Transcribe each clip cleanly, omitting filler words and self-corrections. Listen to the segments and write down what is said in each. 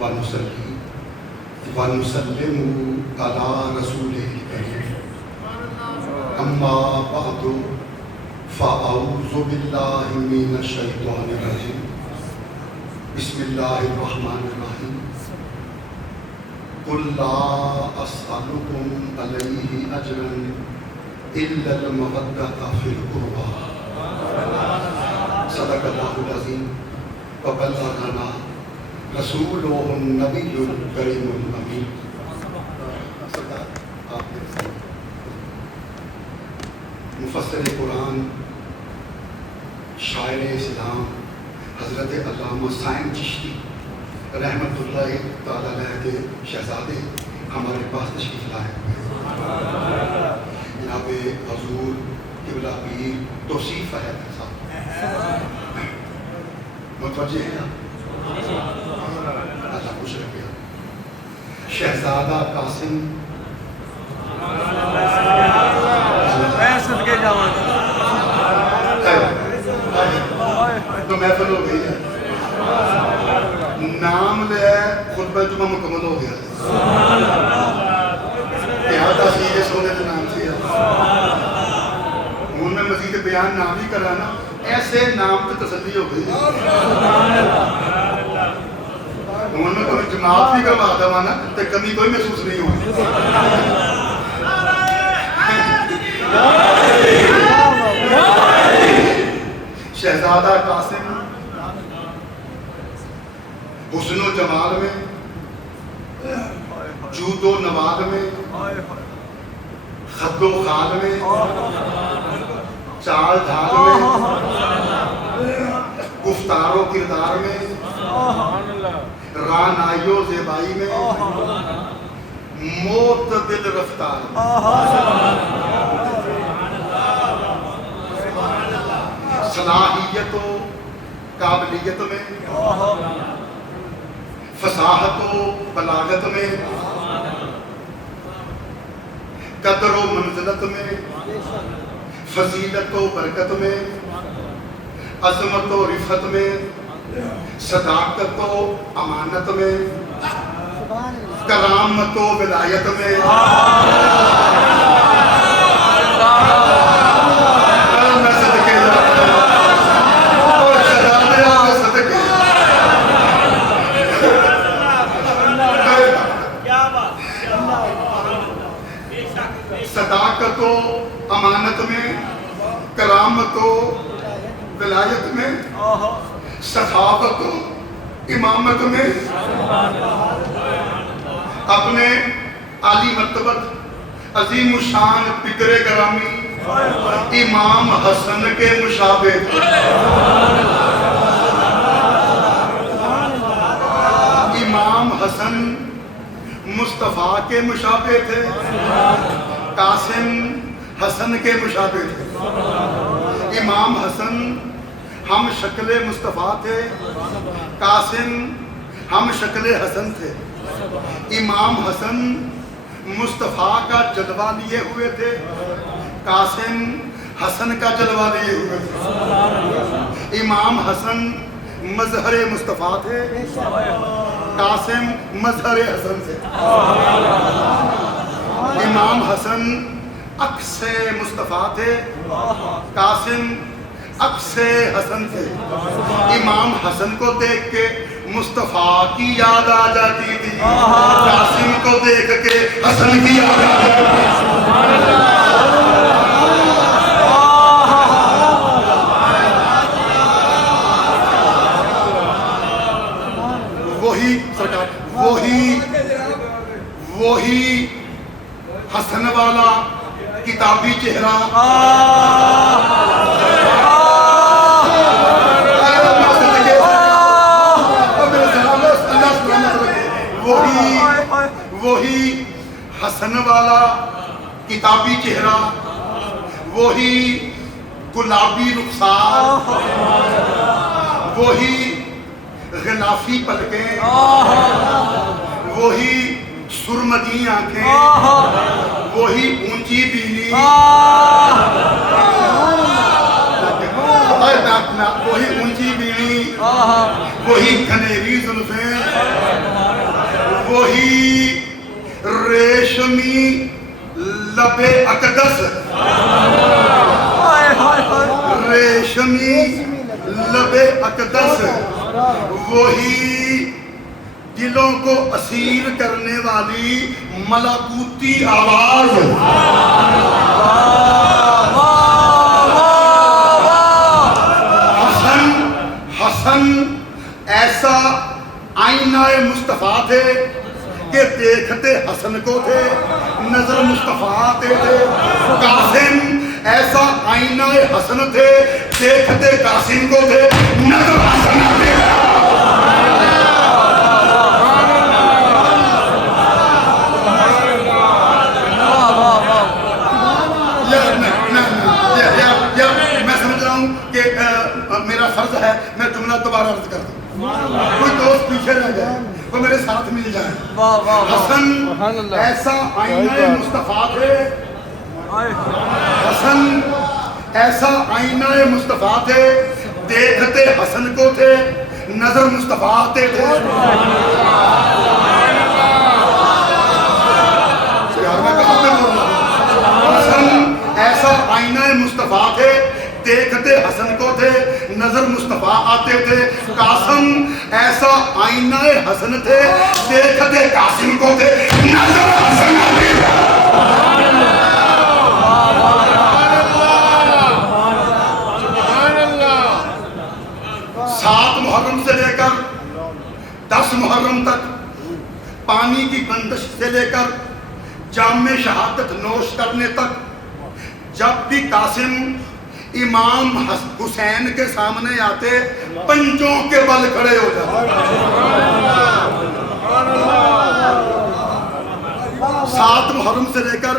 वनुसल्ली वनुसल्लिमु अला रसूलिल करीम अम्मा बअदु फ़अऊज़ु बिल्लाहि मिनश शैतानिर रजीम बिस्मिल्लाहिर रहमानिर रहीम कुल ला अस्अलुकुम अलैहि अजरन इल्लल मवद्दता फिल क़ुरबा सदक़ल्लाहुल अज़ीम व बल्लगना रसूलुहुन नबियुल करीमुल अमीन। मुफस्सिर कुरान शायर इस्लाम हज़रत अल्लामा साइम चिश्ती रहमतुल्लाहि तआला अलैह के शहज़ादे हमारे पास तशरीफ़ लाए हुए जनाब हज़ूर क़िबला पीर तौसीफ़ है साहब मुतवज्जे हैं अल्लाह खुश रखे। शहज़ादा कासिम तो महफिल हो गई है, नाम ले खुतबा जुमा मुकम्मल हो गया। सोने के नाम से हूँ मैं मजीद बयान नाम ही करा ना, ऐसे नाम तो तसल्ली हो गई। हूँ मैं कोई जमात भी करवा देवा ना तो कमी कोई महसूस नहीं होगी। शहजादा कासिम हुस्नो जमाल में, जूदो नवाद में, खद्दो खाल में, चाल ढाल में, गुफ्तारो किरदार में, रानाइयो ज़ेबाई में, मोतदिल रफ्तार में, सलाहियतो काबिलियत में, फसाहतो बलागत में, कदरो मंजिलत में, फजीलतो बरकत में, अज़मतो रिफत में, सदाकतो अमानत में, करामतो विलायत में, सदाकतो अमानत में, करामतो विलायत में, सखावतो इमामत में अपने आली मर्तबत अजीम शान पितरे गरामी इमाम हसन के मुशाबे इमाम हसन मुस्तफ़ा के मुशाबे थे, कासिम हसन के मुशाबे थे। इमाम हसन हम शक्ल मुस्तफ़ा थे, कासिम हम शक्ल हसन थे। इमाम हसन मुस्तफ़ा का जलवा लिए हुए थे, कासिम हसन का जलवा लिए हुए थे। इमाम हसन मजहरे मुस्तफ़ा थे, कासिम मजहरे हसन थे। इमाम हसन अक्से मुस्तफ़ा थे, कासिम अक्से हसन थे। इमाम हसन को देख के मुस्तफ़ा की याद आ जाती थी, कासिम को देख के हसन की याद आ जाती थी। वही सरकार, वही हसन वाला किताबी चेहरा, वही हसन वाला किताबी चेहरा, वही गुलाबी रुखसार, वही गिलाफी पलकें, वही सुरमदी आंखें, वही ऊंची बीनी, वही ऊंची बीनी, वही घनेरी जुल्फें, वही रेशमी लबे अकदस, रेशमी लबे अकदस, वही दिलों को असीर करने वाली मलाकुती आवाज। हसन हसन ऐसा आईना मुस्तफा थे कि देखते हसन को थे, नजर मुस्तफा आते थे। कासिम ऐसा आईना हसन थे, देखते कासिम को थे, नजर हसन आते थे। मैं समझ रहा हूँ कि मेरा फर्ज है मैं जुमला दोबारा अर्ज कर दूं, कोई दोस्त पीछे रह जाए वो मेरे साथ मिल जाए। हसन ऐसा आईना मुस्तफा थे, हसन ऐसा आईना मुस्तफा थे, देखते हसन को थे, नजर मुस्तफा आते थे। हसन ऐसा आईना मुस्तफा थे, देखते हसन को थे, नजर मुस्तफा आते थे। कासिम ऐसा आईना हसन थे, देखते कासिम को थे, नजर हसन आते थे। सात मुहर्रम से लेकर 10 मुहर्रम तक पानी की बंदिश से लेकर जाम शहादत नोश करने तक जब भी कासिम इमाम हुसैन के सामने आते पंजों के बल खड़े हो जाते। 7 मुहर्रम से लेकर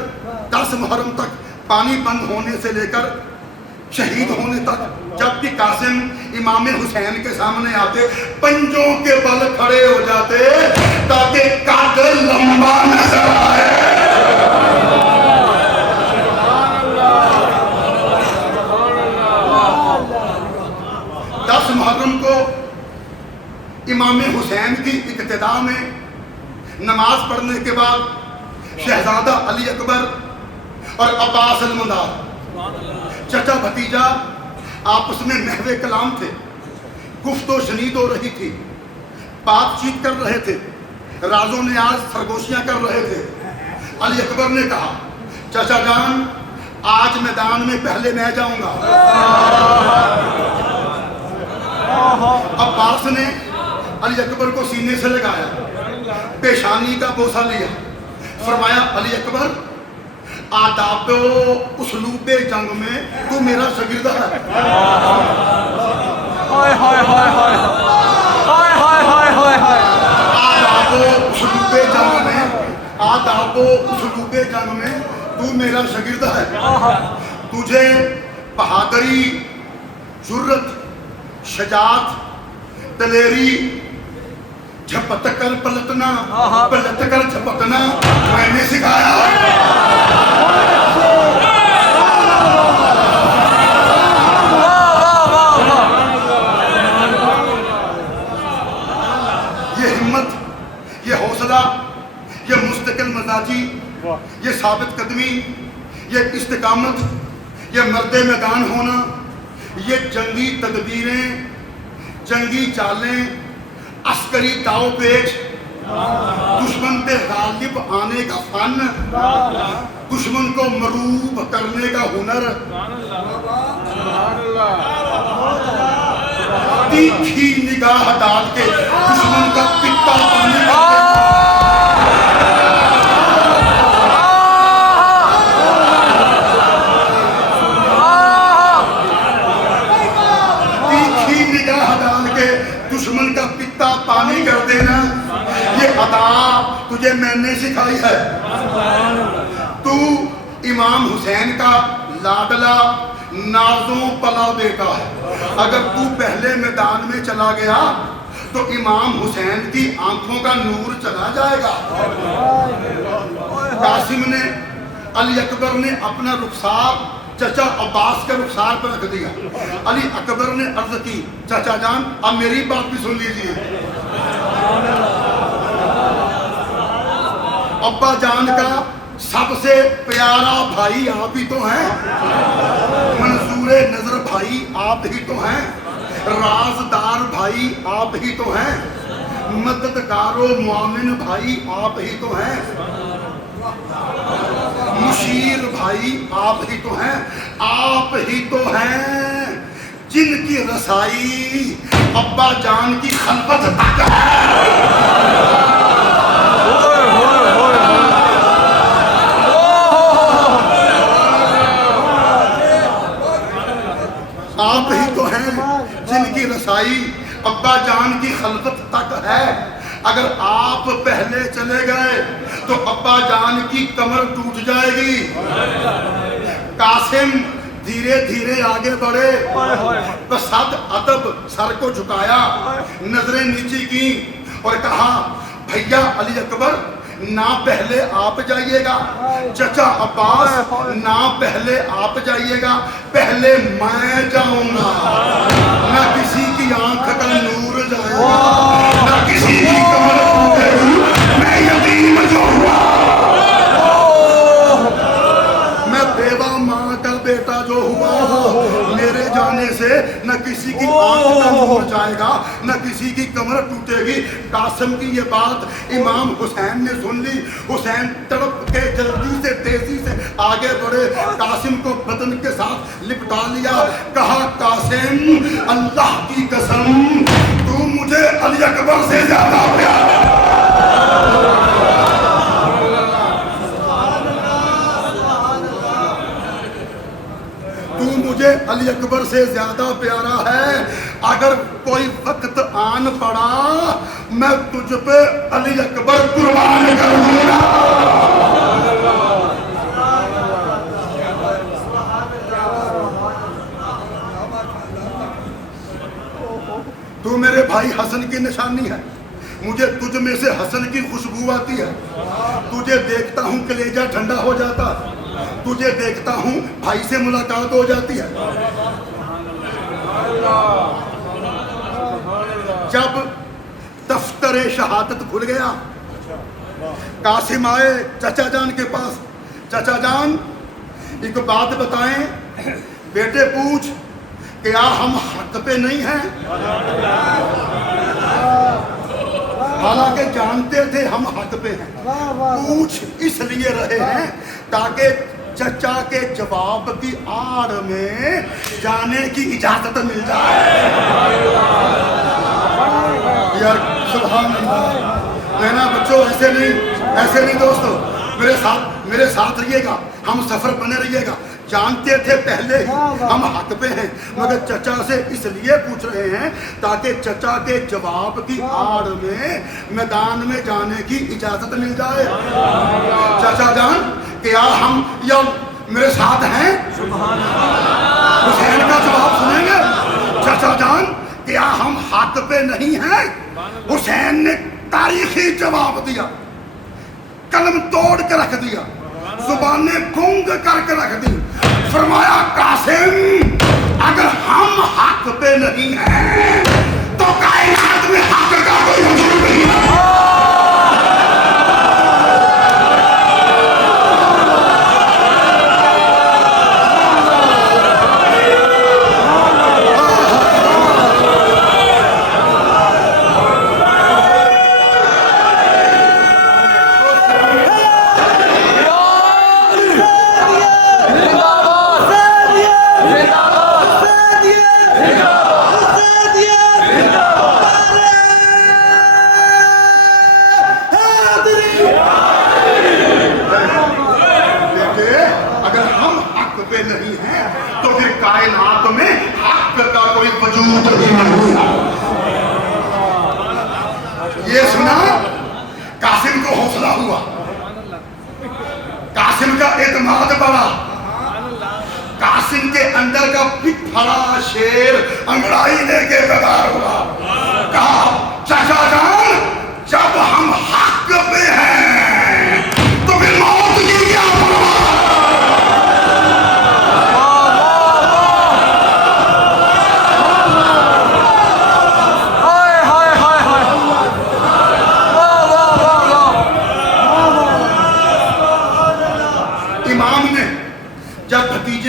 10 मुहर्रम तक पानी बंद होने से लेकर शहीद होने तक जब भी कासिम इमाम हुसैन के सामने आते पंजों के बल खड़े हो जाते ताकि कद लंबा नजर आए। 10 मुहर्रम को इमाम हुसैन की इक्तिदा में नमाज पढ़ने के बाद शहजादा अली अकबर और अब्बास अलमुदार चचा भतीजा आपस में महवे कलाम थे, गुफ्तो शनीद हो रही थी, बातचीत कर रहे थे, राजों ने आज सरगोशियां कर रहे थे। अली अकबर ने कहा, चाचा जान आज मैदान में पहले मैं जाऊंगा। अब्बास ने अली अकबर को सीने से लगाया, पेशानी का बोसा लिया, फरमाया अली अकबर आदाब उसलूबे जंग में तू मेरा शागिर्द है। आदाब उसलूबे जंग में तू मेरा शागिर्द है। तुझे बहादुरी, जुर्रत, शजात, दलेरी, झपट कर पलटना, पलट कर झपटना मैंने सिखाया। ये हिम्मत, ये हौसला, ये मुस्तकिल मजाजी, ये साबित कदमी, ये इस्तिकामत, ये मर्दे मैदान होना, ये जंगी तदबीरें, जंगी चालें, अस्करी दाव पेच, दुश्मन पे गालिब आने का फन, दुश्मन को मरूब करने का हुनर, तीखी निगाह डाल के दुश्मन का पित्ता पाने का, तीखी निगाह डाल के दुश्मन का पित्ता पानी कर देना, ये अदा तुझे मैंने सिखाई है। तू इमाम हुसैन का लाडला नाजों पला बेटा है। अगर तू पहले मैदान में चला गया तो इमाम हुसैन की आंखों का नूर चला जाएगा। कासिम ने, अली अकबर ने अपना रुखसार चाचा अब्बास के रुखसार पर रख दिया। अली अकबर ने अर्ज की, चाचा जान अब मेरी बात भी सुन लीजिए। अब्बा जान का सबसे प्यारा भाई आप ही तो हैं, मंसूरे नजर भाई आप ही तो हैं, राजदार भाई आप ही तो हैं, मददगारो मुआमिन भाई आप ही तो हैं, मुशीर भाई आप ही तो हैं, आप ही तो हैं जिनकी रसाई अब्बा जान की खलबत तक है। आप ही तो हैं जिनकी रसाई अब्बा जान की खलबत तक है। अगर आप पहले चले गए तो अब्बा जान की कमर टूट जाएगी। कासिम धीरे धीरे आगे बढ़े, बसद अदब सर को झुकाया, नजरें नीची की और कहा, भैया अली अकबर ना पहले आप जाइएगा, चचा अब्बास ना पहले आप जाइएगा, पहले मैं जाऊंगा। ना किसी की आंख का नूर जाएगा, ना किसी की कमर टूटेगी, मैं यतीम जो हुआ, मैं बेवा माँ का बेटा जो हुआ, मेरे जाने से न किसी की आंख का नूर जाएगा, न किसी की कमर टूटेगी। कासिम की ये बात इमाम हुसैन ने सुन ली। हुसैन तड़प के जल्दी से तेजी से आगे बढ़े, कासिम को बदन के साथ लिपटा लिया, कहा, कासिम अल्लाह की कसम तू मुझे अली अकबर से ज्यादा प्यारा, तू मुझे अली अकबर से ज्यादा प्यारा है। अगर कोई वक्त आन पड़ा मैं तुझ पे अली अकबर कुर्बान कर दूंगा। तू मेरे भाई हसन की निशानी है, मुझे तुझ में से हसन की खुशबू आती है। तुझे देखता हूँ कलेजा ठंडा हो जाता, तुझे देखता हूँ भाई से मुलाकात हो जाती है। जब दफ्तरे शहादत खुल गया, कासिम आए चचा जान के पास, चचा जान एक बात बताएं, बेटे पूछ क्या हम हक पे नहीं हैं? हालांकि जानते थे हम हक पे हैं, पूछ इसलिए रहे हैं ताकि चचा के जवाब की आड़ में जाने की इजाजत मिल जाए। यार सुभान अल्लाह, कहना बच्चों ऐसे नहीं दोस्तों, मेरे साथ रहिएगा, हम सफर बने रहिएगा। जानते थे पहले ही हम हक पे हैं, मगर चचा से इसलिए पूछ रहे हैं ताकि चचा के जवाब की आड़ में मैदान में जाने की इजाजत मिल जाए। चचा जान क्या हम या मेरे साथ हैं? हुसैन का जवाब सुनेंगे? चचा जान क्या हम हक पे नहीं हैं? हुसैन ने तारीखी जवाब दिया, कलम तोड़ के रख दिया, जुबानें गूंग करके रख दी। फरमाया, कासिम अगर हम हक पे नहीं हैं तो कायनात में हक का कोई वजूद नहीं है। नहीं है तो फिर कायनात में हक का कोई वजूद नहीं है। ये सुना, कासिम को हौसला हुआ, कासिम का एतमाद बढ़ा, कासिम के अंदर का पिटफड़ा शेर अंगड़ाई लेके बेदार हुआ। कहा, चाचा जान जब हम हक पे हैं तो फिर मौत की क्या परवाह।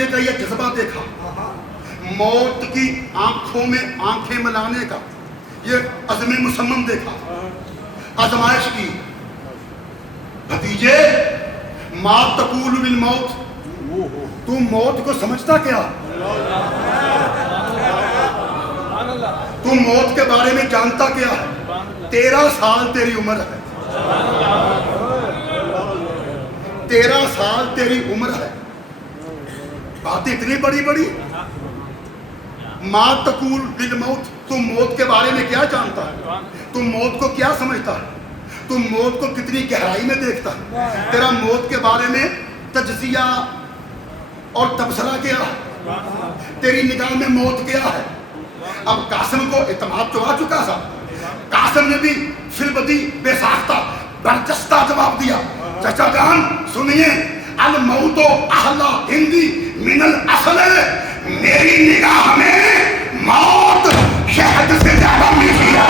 भतीजे का यह जज्बा देखा, मौत की आंखों में आंखें मिलाने का ये अज़्म मुसम्मम देखा, आजमाइश की। भतीजे, मा तकूल बिल मौत, तू मौत को समझता क्या? तू मौत के बारे में जानता क्या है? 13 साल तेरी उम्र है, 13 साल तेरी उम्र है। बात इतनी बड़ी बड़ी। मा तकूल बिल मौत, तू मौत के बारे में क्या जानता है? तू मौत को क्या समझता है? तू मौत को कितनी गहराई में देखता है? तेरा मौत के बारे में तजजिया और तबसरा क्या है? तेरी निगाह में मौत क्या है? अब कासिम को इत्मीनान तो आ चुका था। कासिम ने भी फिलबदी बेसाख्ता बरजस्ता जवाब दिया। चाचा जान सुनिए, अल मौतो अहला हिंदी मिनल असल, मेरी निगाह में मौत शहद से ज्यादा मीठी है।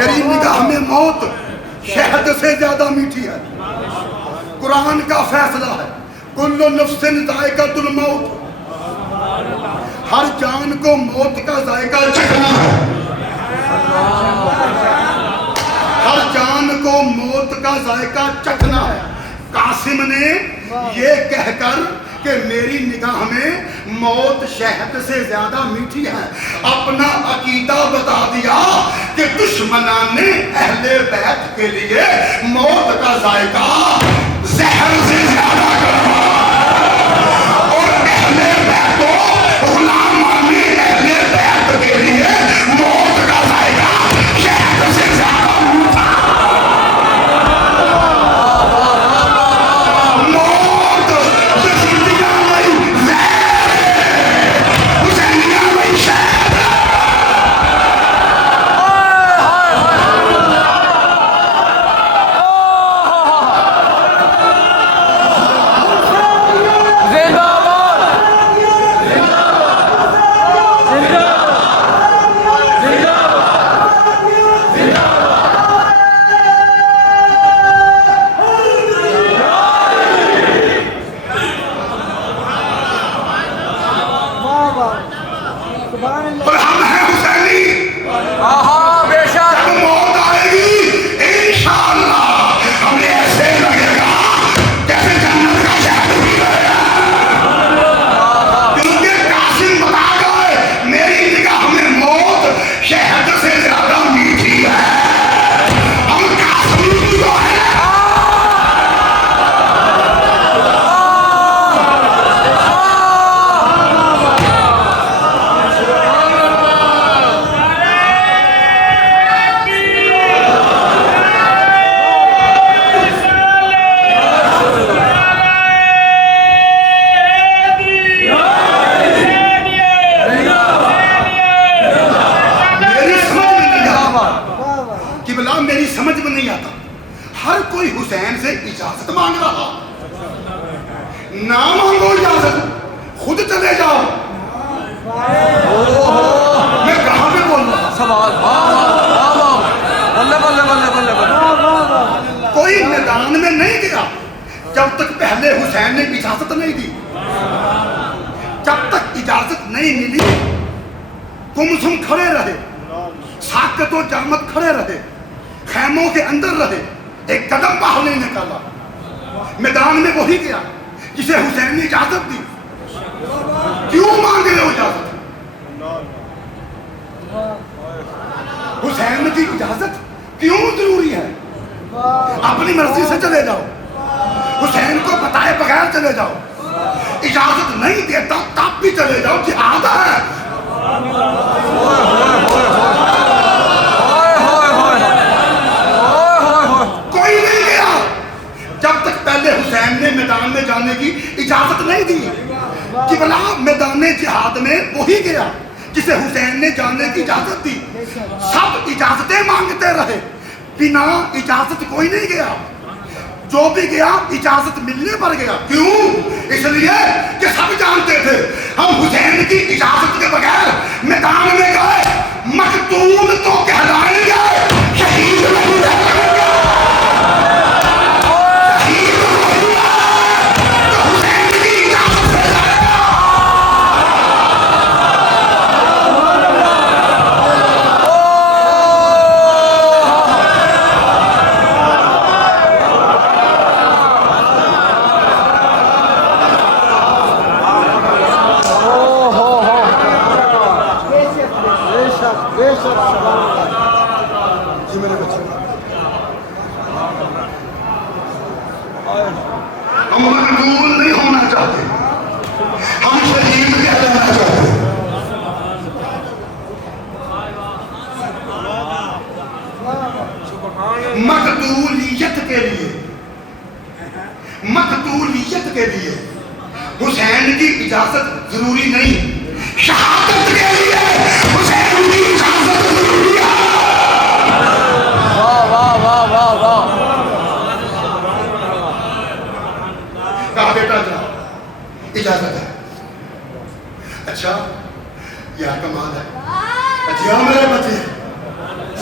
मेरी निगाह में मौत शहद से ज्यादा मीठी है। कुरान का फैसला है, कुल्लु नफ्सिन जायकातुल मौत, हर जान को मौत का जायका चखना है। हर जान को मौत का जायका चखना है। कासिम ने ये कहकर कि मेरी निगाह में मौत शहद से ज्यादा मीठी है, अपना अकीदा बता दिया कि दुश्मनान ने अहले बैत के लिए मौत का जायका जहर से ज्यादा करवा, और अहले बैत को गुलाम ने अहले बैत के लिए मौत का जायका शहद से ज्यादा मीठा। जब तक पहले हुसैन ने इजाजत नहीं दी, जब तक इजाजत नहीं मिली, गुमसुम खड़े रहे, साकत और जामत खड़े रहे, खैमों के अंदर रहे, एक कदम बाहर नहीं निकाला। मैदान में वही गया जिसे हुसैन ने इजाजत दी। क्यों मांग रहे हो इजाजत? हुसैन की इजाजत क्यों जरूरी है? अपनी मर्जी से चले जाओ, हुसैन को बताए बगैर चले जाओ, इजाजत नहीं देता तब भी चले जाओ, जिहाद है। कोई नहीं गया जब तक पहले हुसैन ने मैदान में जाने की इजाजत नहीं दी। कि भला मैदान जिहाद में वही गया जिसे हुसैन ने जाने की इजाजत दी। सब इजाजतें मांगते रहे, बिना इजाजत कोई नहीं गया। जो भी गया इजाजत मिलने पर गया। क्यों? इसलिए कि सब जानते थे हम हुसैन की इजाजत के बगैर मैदान में गए मकतूल तो कहलाएंगे, शहीद नहीं कहलाएंगे। हम मकबूल नहीं होना चाहते, हम शहीद कहलाना चाहते। मकतूलियत के लिए, मकतूलियत के लिए हुसैन की इजाजत जरूरी नहीं, शहादत के लिए हुसैन की इजाजत जरूरी है। वाह वाह वाह वाह वाह। कहा बेटा जा, इजाजत है। अच्छा यह कमाल है। अच्छा मेरे बच्चे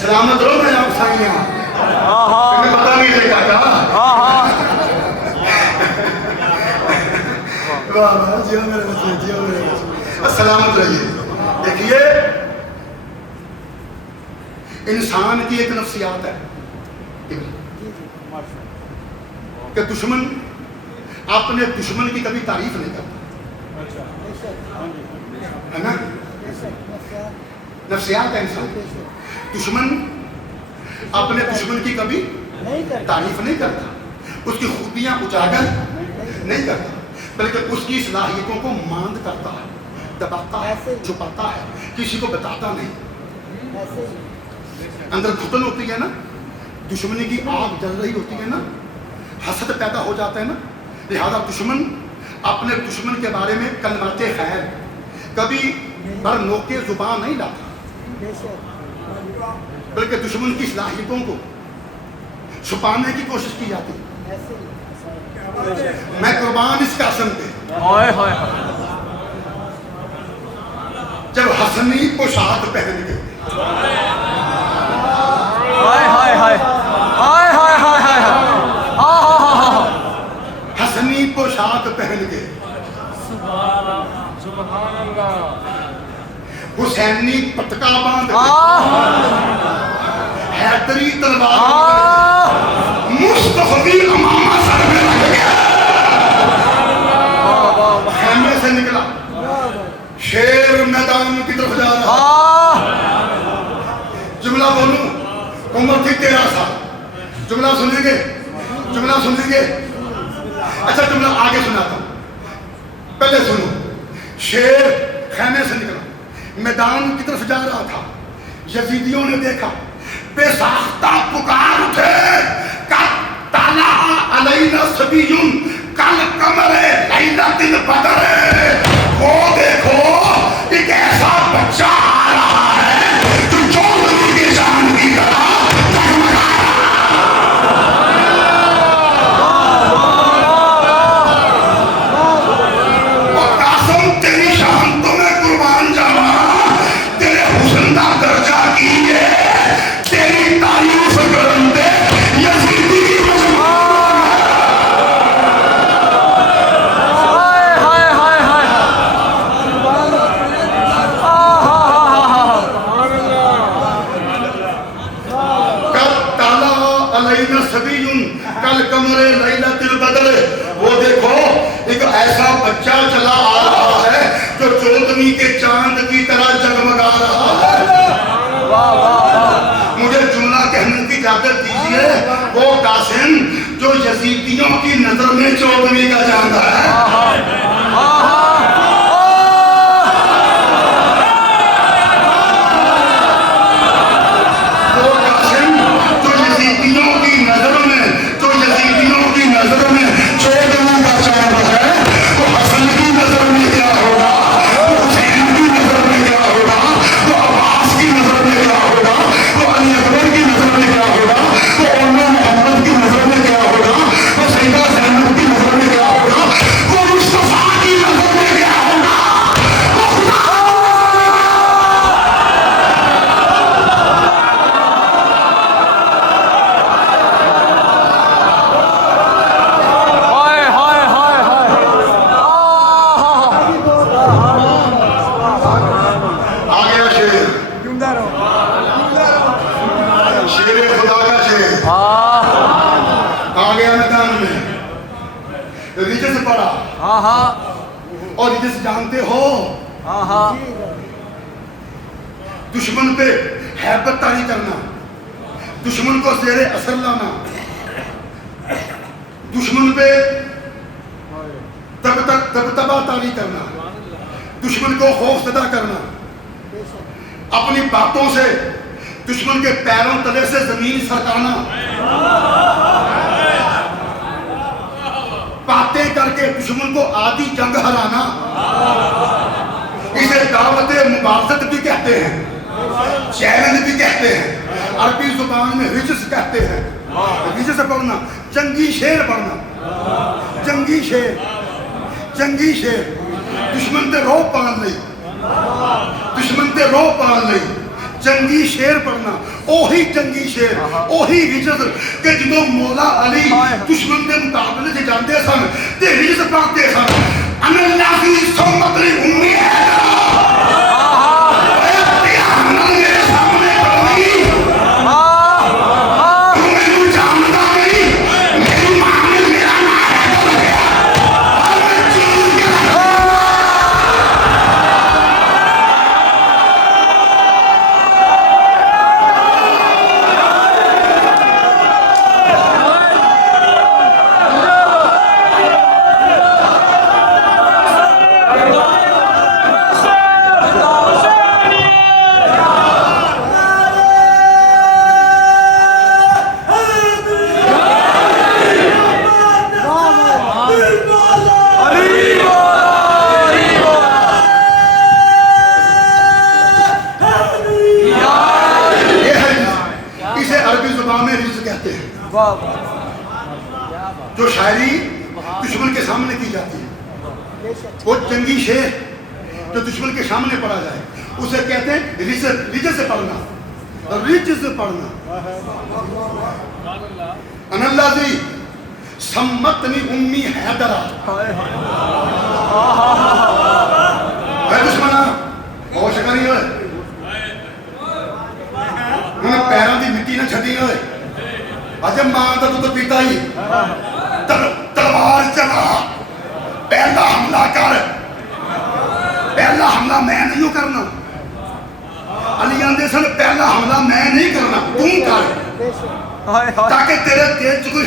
सलामत रहो, मैं आप साइया तुम्हें पता नहीं लगेगा क्या। वाह वाह, जियो मेरे बच्चे, जियो मेरे बच्चे, सलामत रहिए। देखिए इंसान की एक नफ्सियात है कि दुश्मन अपने दुश्मन की कभी तारीफ नहीं करता, है ना? नफ्सियात है इंसान। दुश्मन अपने दुश्मन की कभी तारीफ नहीं करता, उसकी खूबियां उजागर नहीं करता, बल्कि उसकी सलाहियतों को मांद करता है, दबाता है, छुपाता है, किसी को बताता नहीं। अंदर घुटन होती है ना, दुश्मनी की आग जल रही होती है ना, हसद पैदा हो जाता है ना, लिहाजा दुश्मन अपने दुश्मन के बारे में कलमाते खैर कभी पर नोके जुबान नहीं लाता, बल्कि दुश्मन की सलाहियतों को छुपाने की कोशिश की जाती है। मैं कुर्बान इस कसम पे, जब हसनी पोशाक पहन के हसनी पोशाक पहन के हुसैनी पटका बांध हैदरी तलवार मुस्तफी अमामा सर में रख गया, खेमे से निकला, शेर मैदान की तरफ जा रहा। जुमला बोलूं, उम्र थी 13 साल। जुमला सुनेंगे, जुमला सुनेंगे। अच्छा जुमला आगे सुनाता हूं, पहले सुनो। शेर खेमे से निकला, मैदान की तरफ जा रहा था। यजीदियों ने देखा, बेसाख्ता पुकार उठे, ताला अलैना सबियुन कल कमरे लैलतिल बदर। वो देखो एक ऐसा बच्चा आ रहा है जो चौधरी के जान की तरह जगमगा कल कमरे लैलतिल बदर। वो देखो एक ऐसा बच्चा चला आ रहा है जो चौदहवीं के चांद की तरह जगमगा रहा है। वाह वाह, मुझे जुमला कहने की इजाजत दीजिए। वो कासिम जो यजीदियों की नजर में चौदहवीं का चांद है। रिजस पढ़ा। हाँ हाँ। और रिजस जानते हो? हाँ हाँ। दुश्मन पे हैबत तारी करना, दुश्मन को ज़ेरे असर लाना, दुश्मन पे तबतबा तारी करना, दुश्मन को खौफजदा करना, अपनी बातों से दुश्मन के पैरों तले से जमीन सरकाना, बातें करके दुश्मन को आधी जंग हराना। इसे दावत मुबारजत भी कहते हैं, चैलेंज भी कहते हैं, अरबी जुबान में रिजस कहते हैं। रिजस पढ़ना, जंगी शेर पढ़ना, जंगी शेर, जंगी शेर। दुश्मन ते रो पान लई, दुश्मन ते रो पान लई जंगी शेर पढ़ना। ओही जंगी शेर, ओही रिजस के जो मौला अली दुश्मन के मुकाबले से जाते सन ते रिजस पढ़ते सन। अल्लाह की सोमत ली उम्मी है जो शायरी दुश्मन के सामने की जाती है। वो जंगी शेर जो दुश्मन के सामने पढ़ा जाए उसे कहते हैं रिजस से पढ़ना, रिजस से पढ़ना। अनल्लाजी सम्मतनी उम्मी हैदरा, है दुश्मना और शकरी है उन्हें पैरों की मिट्टी ना छड़ी है। अजब मान तो तू पीता ही तलवार चला, पहला हमला कर, पहला हमला मैं नहीं करना। अली आंदे सन पहला हमला मैं नहीं करना, तू कर ताकि तेरे दिल च कोई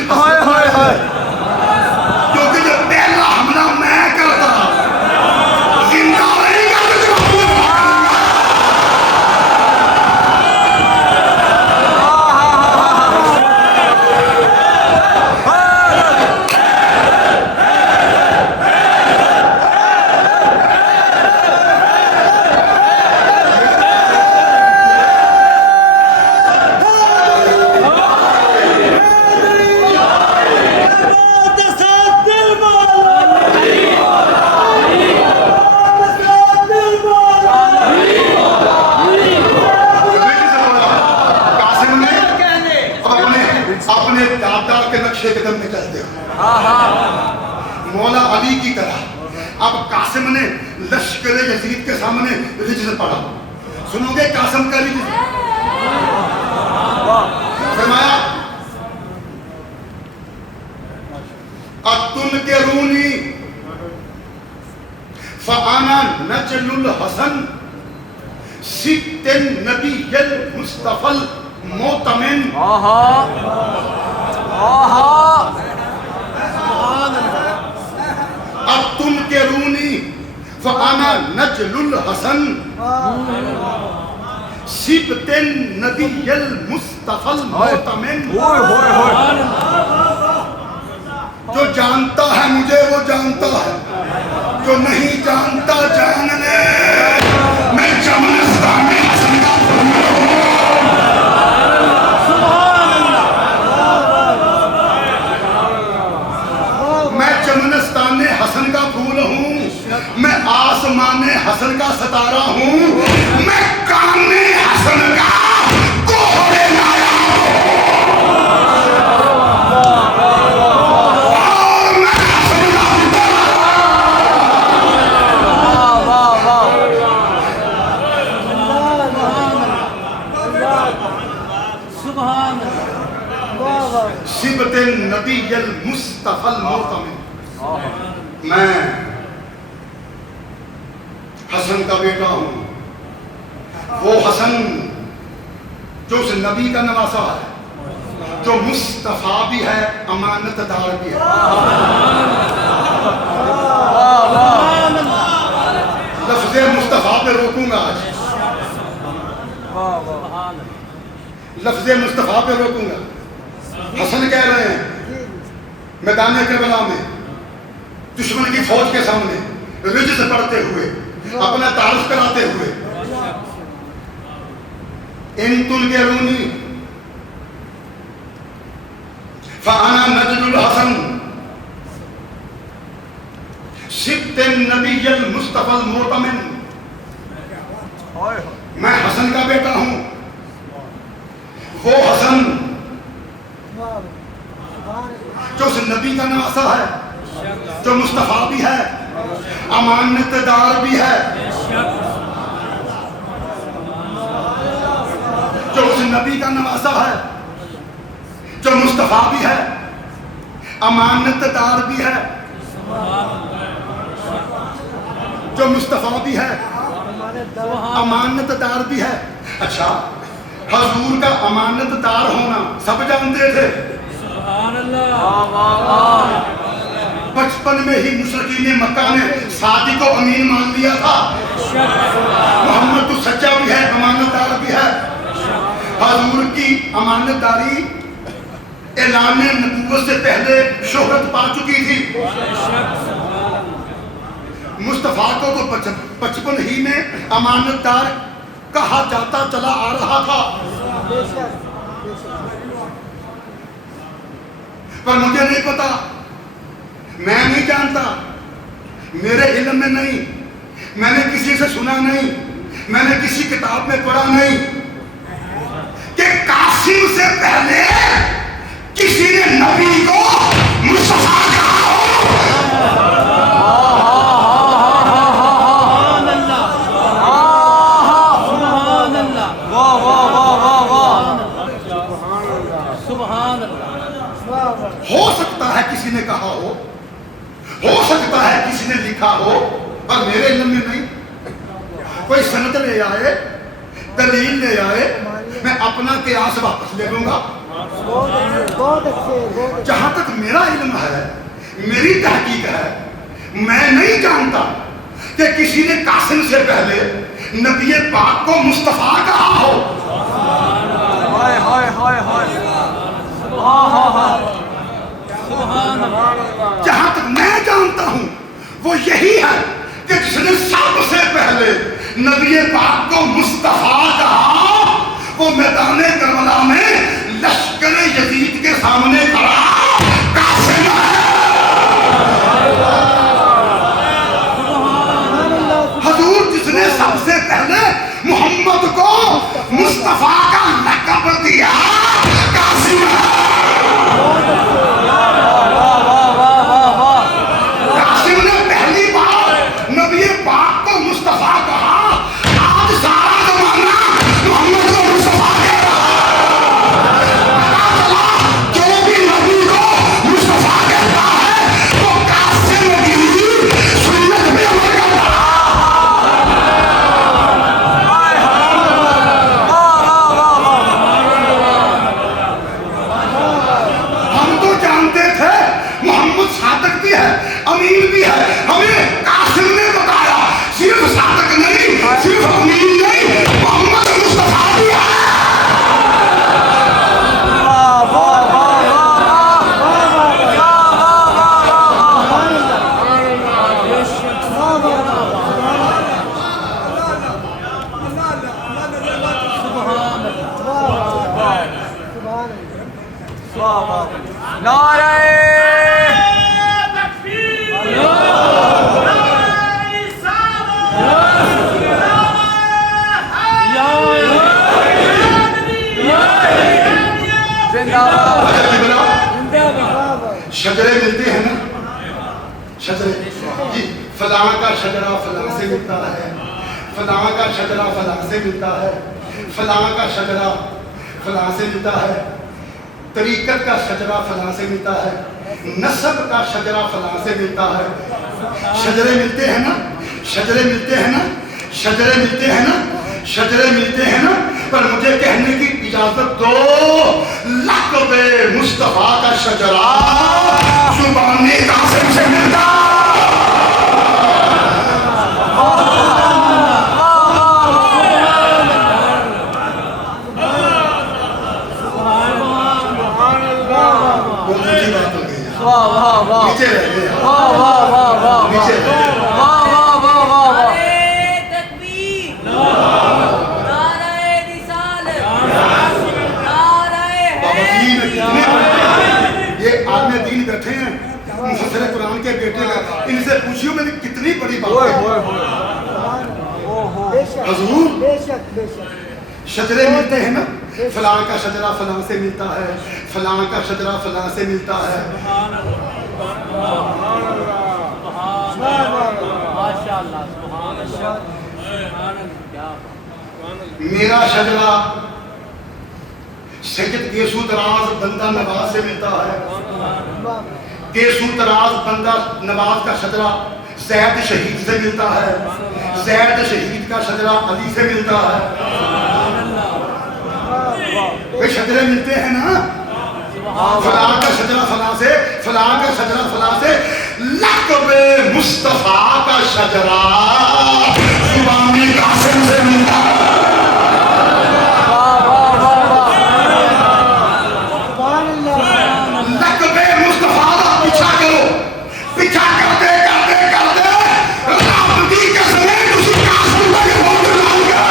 क्योंकि जो पहला हमला मैं करता जिंदा कदम पे चलते हो मौला अली की तरह। अब कासिम ने लश्कर यजीद के सामने रिजस पढ़ा, सुनोगे कासिम का रिजस? फरमाया अतुन के रूनी फ़आना नजलुल हसन सित्तन नबीयल मुस्तफल मोतमिन। अब तुम के रूनी फ़आना नजलुल हसन सिब्तिन नबीयल मुस्तफल मोतमिन। जो जानता है मुझे वो जानता है, जो नहीं जानता जान ले। मैं चमनस्तान में हसन का हसन का फूल हूँ, मैं आसमान हसन का सितारा हूँ, मैं कान हसन का कोहरे लाया और मैं हसन का सिबतिन नबीयल मुस्तफल मोतमिन। मैं हसन का बेटा हूं, वो हसन जो उस नबी का नवासा है, जो मुस्तफा भी है, अमानतदार भी है। लफ्ज़े मुस्तफा पे रोकूंगा आज, लफ्ज़े मुस्तफा पे रोकूंगा। हसन कह रहे हैं मैदान करबला में दुश्मन की फौज के सामने रिज से पढ़ते हुए, अपना तारुफ कराते हुए, इन तुल के रूनी फ़ाना नजरुल हसन सिद्दन नबीयल मुस्तफ़ल मोतमिन। मैं हसन का बेटा हूं, वो हसन जो उस नबी का नवासा है, जो मुस्तफा भी है, अमानतदार भी है, जो उस नबी का नवासा है, जो मुस्तफा भी है, अमानतदार भी है, जो मुस्तफा भी है, अमानतदार भी है। अच्छा, हजूर का अमानतदार होना सब जानते थे। बचपन में ही मुशरिकीन मक्का ने सादी को अमीन मान लिया था। मोहम्मद तो सच्चा भी है, अमानतदार भी है। हजूर की अमानतदारी ऐलान नबूवत से पहले शोहरत पा चुकी थी। मुस्तफा को तो बचपन ही में अमानतदार कहा जाता चला आ रहा था। पर मुझे नहीं पता, मैं नहीं जानता, मेरे इल्म में नहीं, मैंने किसी से सुना नहीं, मैंने किसी किताब में पढ़ा नहीं कि कासिम से पहले किसी ने नबी को मुस्तफा कहा हो। हो सकता है किसी ने कहा हो सकता है किसी ने लिखा हो, और मेरे इल्म में नहीं। कोई सनद ले आए, दलील ले आए, मैं अपना कियास वापस ले लूंगा। जहां तक मेरा इल्म है, मेरी तहकीक है, मैं नहीं जानता कि किसी ने कासिम से पहले नबी पाक को मुस्तफा कहा हो। हाय हाय हाय हाय, जहां तक मैं जानता हूं वो यही है कि जिसने सबसे पहले नबी पाक को मुस्तफा कहा, वो मैदान करबला में लश्कर यजीद के सामने खड़ा कासिम है। हजूर जिसने सबसे पहले मोहम्मद को मुस्तफा का लक़ब दिया, कासिम है। कासिम ने पहली बार नबी पाक को मुस्तफा कहा। आज सारा जमाना मोहम्मद को मुस्तफा कह रहा है। जो भी नबी को मुस्तफा कहता है तो कासिम की सुन्नत में अमल करता है। हम तो जानते थे मोहम्मद सादक भी है, अमीन भी है। हमें कासिम ने बताया सिर्फ सादक नहीं, सिर्फ अमीन नहीं, मोहम्मद मुस्तफा भी है। शजरे मिलते हैं ना, शजरे जी, फलां का शजरा फलां से मिलता है, फलां का शजरा फलां से मिलता है, फलां का शजरा फलां से मिलता है, तरीकत का शजरा फलां से मिलता है। नसब का शजरा फलां से मिलता है। शजरे मिलते हैं ना, शजरे मिलते हैं ना, शजरे मिलते हैं ना, शजरे मिलते हैं ना, पर मुझे कहने की इजाजत दो, लक़्ब-ए मुस्तफा का शजरा ज़ुबान-ए कासिम से मिलता। नीचे रह गए, नीचे रह गए। ये आदमी दीन बैठे हैं, मुफस्सिर कुरान के बेटे, इनसे पूछियो मैंने कितनी बड़ी बात है। हुजूर शजरे मिलते हैं ना, फलां का शजरा फलां से मिलता है, फलां का शजरा फलां से मिलता है। मेरा शजरा सैयद केसूतराज बंदा नवाज से मिलता है। केसूतराज बंदा नवाज का शजरा ज़ैद शहीद से मिलता है। ज़ैद शहीद का शजरा अली से मिलता है। वे शजरे मिलते हैं ना, फलां का शजरा फलां से, फलां का शजरा फलां से, लक़्ब-ए मुस्तफा का शजरा ज़ुबान-ए कासिम से मिलता है। लक़्ब-ए मुस्तफा का पीछा करो, पीछा करते करते करते रब दी कसम उसी कासिम का बहुत नाम है।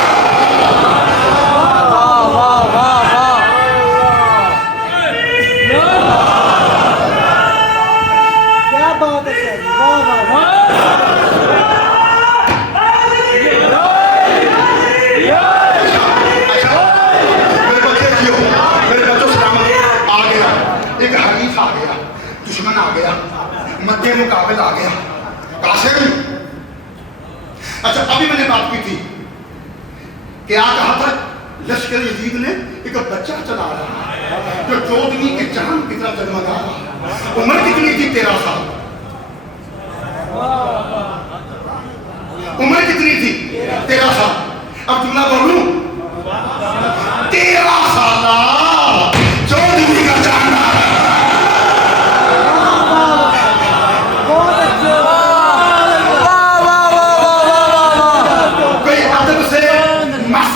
दुश्मन आ गया, मध्य मुकाबल आ गया। कासिम, अच्छा अभी मैंने बात की थी, क्या कहा था? लश्कर यजीद ने एक बच्चा चला रहा है जो चौदहवीं के चांद की तरफ जगमगा रहा है। उम्र कितनी थी? 13 साल। उम्र कितनी थी? 13 साल। अब जुमला बोलूं, 13 साल 14वीं का चांद आ रहा है।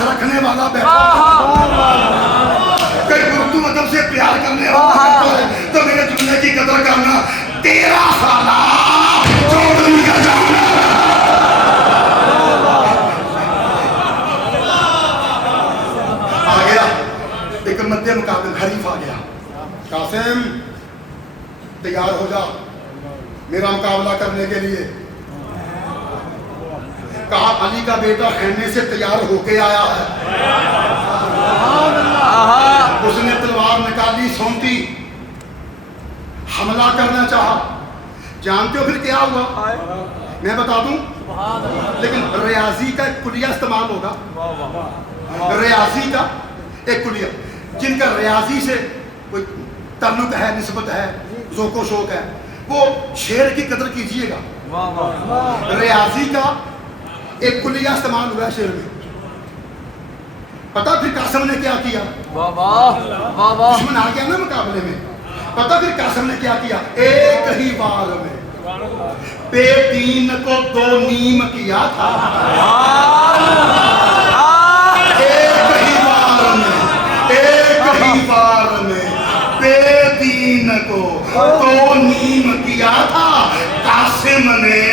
रखने वाला बैठा, कई उर्दू मतलब से प्यार करने वाला है, तो मेरे जुमले की कदर करना। 13 साल 14वीं का चांद आ गया। एक मध्य मुकाबले हरीफ आ गया। कासिम तैयार हो जा मेरा मुकाबला करने के लिए। कहा अली का बेटा खेमे से तैयार होके आया है। उसने तलवार निकाली, सौंपी, हमला करना चाहा। जानते हो फिर क्या हुआ? मैं बता दूं, लेकिन रियाजी का एक कुलिया इस्तेमाल होगा। रियाजी का एक कुलिया, जिनका रियाजी से कोई ताल्लुक है, निस्बत है, ज़ौक़-ओ शौक़ है, वो शेर की कदर कीजिएगा। रियाजी का एक कुलिया इस्तेमाल हुआ शेर में। पता फिर कासिम ने क्या किया? दुश्मन आ गया ना मुकाबले में। पता फिर कासिम ने क्या किया? एक ही बार में बेदीन को 2 नीम किया था। एक ही बार में, एक ही बार में बेदीन को 2 नीम किया था। कासिम ने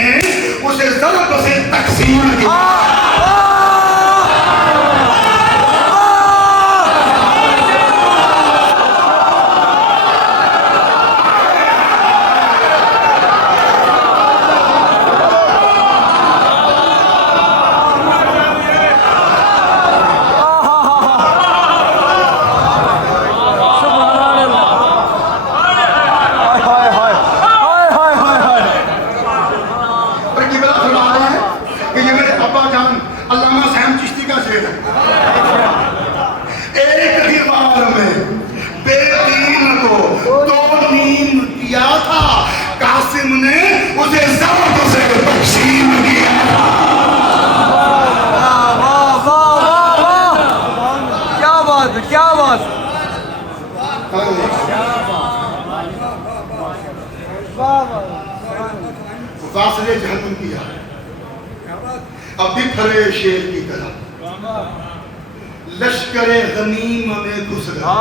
उसे ज़रब से तकसीम किया। उसे जरूरत से तकसीम किया। क्या बात है, क्या बात। वासले जहन्नुम किया, अब बिखरे शेर की तरह लश्करे गनीम में घुस गया।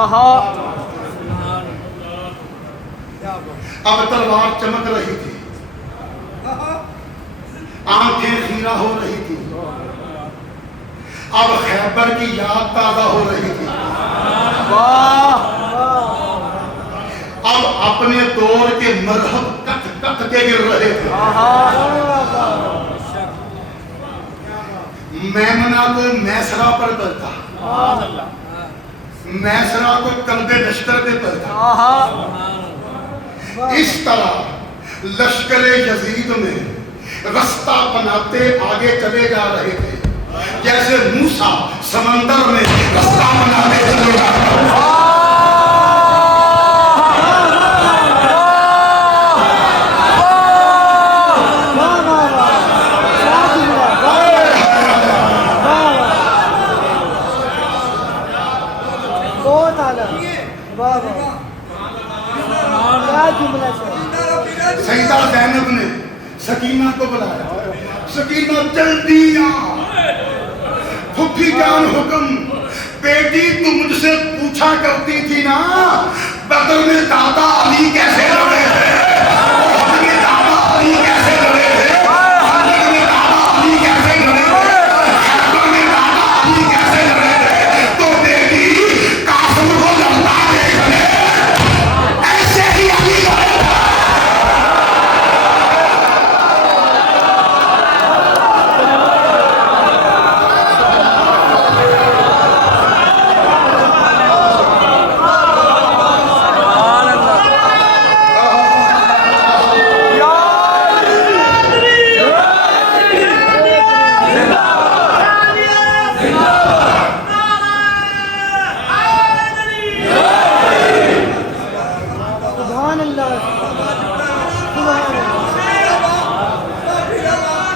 अब तलवार चमक रही थी, आंखें खीरा हो रही थी, अब खैबर की याद ताजा हो रही थी। अब अपने दौर के मरहब कट कट के गिर रहे थे। मैमना को मैसरा पर पलता, मैसरा को कल्बे लश्कर पे पलता। इस तरह लश्करे यजीद में रास्ता बनाते आगे चले जा रहे थे, जैसे मूसा समंदर में रास्ता बनाते चले जा रहे थे। सईदा ज़ैनब ने सकीना को बुलाया, सकीना जल्दी आ। फुफी जान हुक्म, बेटी तू मुझसे पूछा करती थी ना बदर में दादा अली कैसे लड़े थे, दादा अली कैसे लड़े थे, दादा अली कैसे लड़े थे, दादा अली कैसे लड़े थे। तो बेटी कासिम को लड़ता देख ले, ऐसे ही अली लड़े।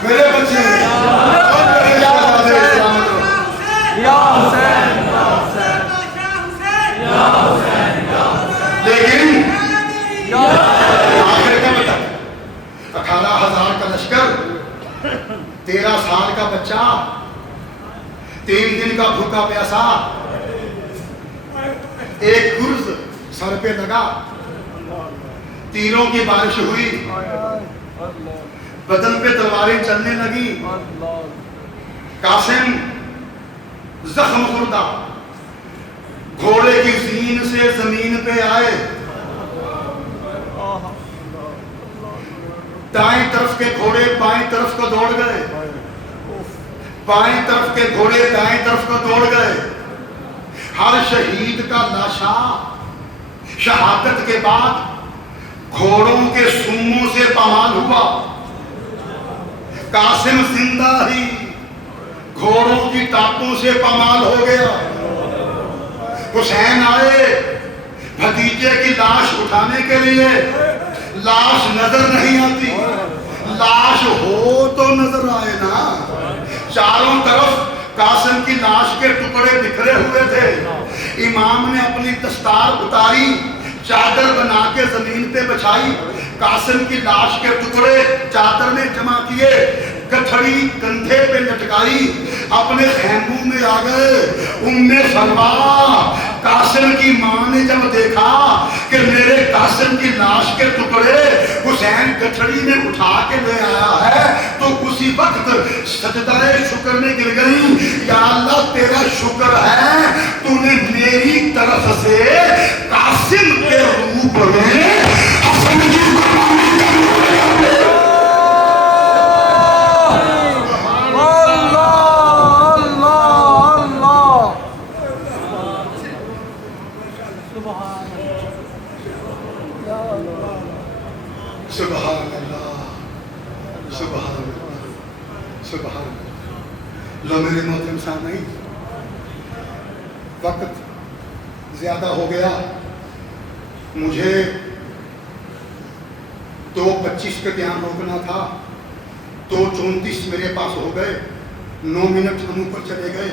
मेरे बच्चे लेकिन आखिर का बता, 18,000 का लश्कर, 13 साल का बच्चा, 3 दिन का भूखा प्यासा, एक गुर्ज सर पे लगा, तीरों की बारिश हुई, बदन पे तलवारें चलने लगी। कासिम जख्म खुर्दा घोड़े की जीन से जमीन पे आए, दाएं तरफ के घोड़े बाएं तरफ को दौड़ गए, बाएं तरफ के घोड़े दाएं तरफ को दौड़ गए। हर शहीद का लाशा शहादत के बाद घोड़ों के सुम्मों से पामाल हुआ। कासिम जिंदा ही घोड़ों की टापों से पामाल हो गया। हुसैन आए भतीजे की लाश उठाने के लिए, लाश नजर नहीं आती, लाश हो तो नजर आए ना। चारों तरफ कासिम की लाश के टुकड़े बिखरे हुए थे। इमाम ने अपनी दस्तार उतारी, चादर बना के जमीन पे बिछाई, कासिम की लाश के टुकड़े चादर में जमा किए, गठड़ी कंधे पे लटकाई, अपने खैमों में आ गए। उम्मे सलवा कासिम की मां ने जब देखा कि मेरे कासिम की लाश के टुकड़े हुसैन गठड़ी में उठा के ले आया है, तो उसी वक्त सजदाए शुक्र में गिर गई। या अल्लाह तेरा शुक्र है तूने मेरी तरफ से कासिम के रूप में हसन की कुर्बानी कर दी। सुभान अल्लाह, सुभान अल्लाह, सुभान अल्लाह। लो मेरे मोहतरम सामईन, वक्त ज्यादा हो गया, मुझे 2:25 पे बयान रोकना था, 2:34 मेरे पास हो गए, 9 मिनट हम ऊपर चले गए,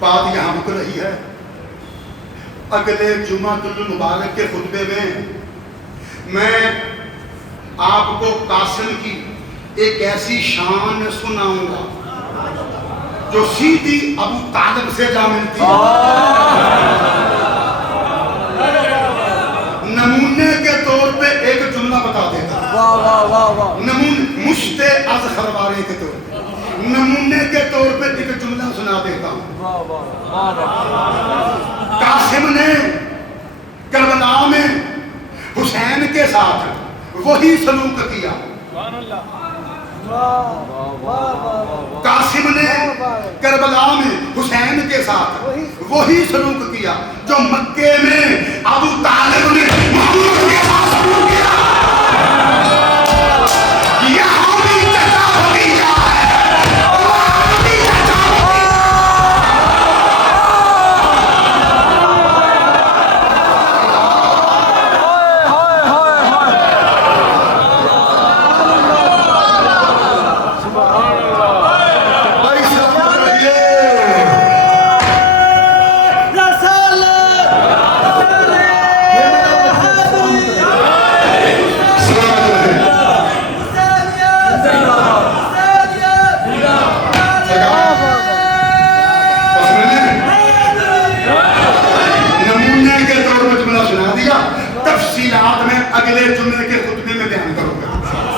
बात यहाँ रुक रही है। अगले जुमातुल मुबारक के खुतबे में मैं आपको कासिम की एक ऐसी शान सुनाऊंगा जो सीधी अबू तालिब से जा मिलती है। नमूने के तौर पे एक जुमला बता देता हूं। वाह वाह वाह वाह। नमूने मुश्ते अज़हर वाले के तौर पे, नमूने के तौर पे एक जुमला सुना देता हूं। वाह वाह वाह। कासिम ने करबला में हुसैन के साथ वही सलूक किया। कासिम ने करबला में हुसैन के साथ वही सलूक किया जो मक्के में अबू तालिब ने मोहम्मद के साथ सलूक किया। यहाँ भी चर्चा होगी क्या है, वहाँ भी चर्चा होगी। भाई सलामत रहिए। नमूने के तौर पर जुमला सुना दिया, तफसीलात में अगले जुमले के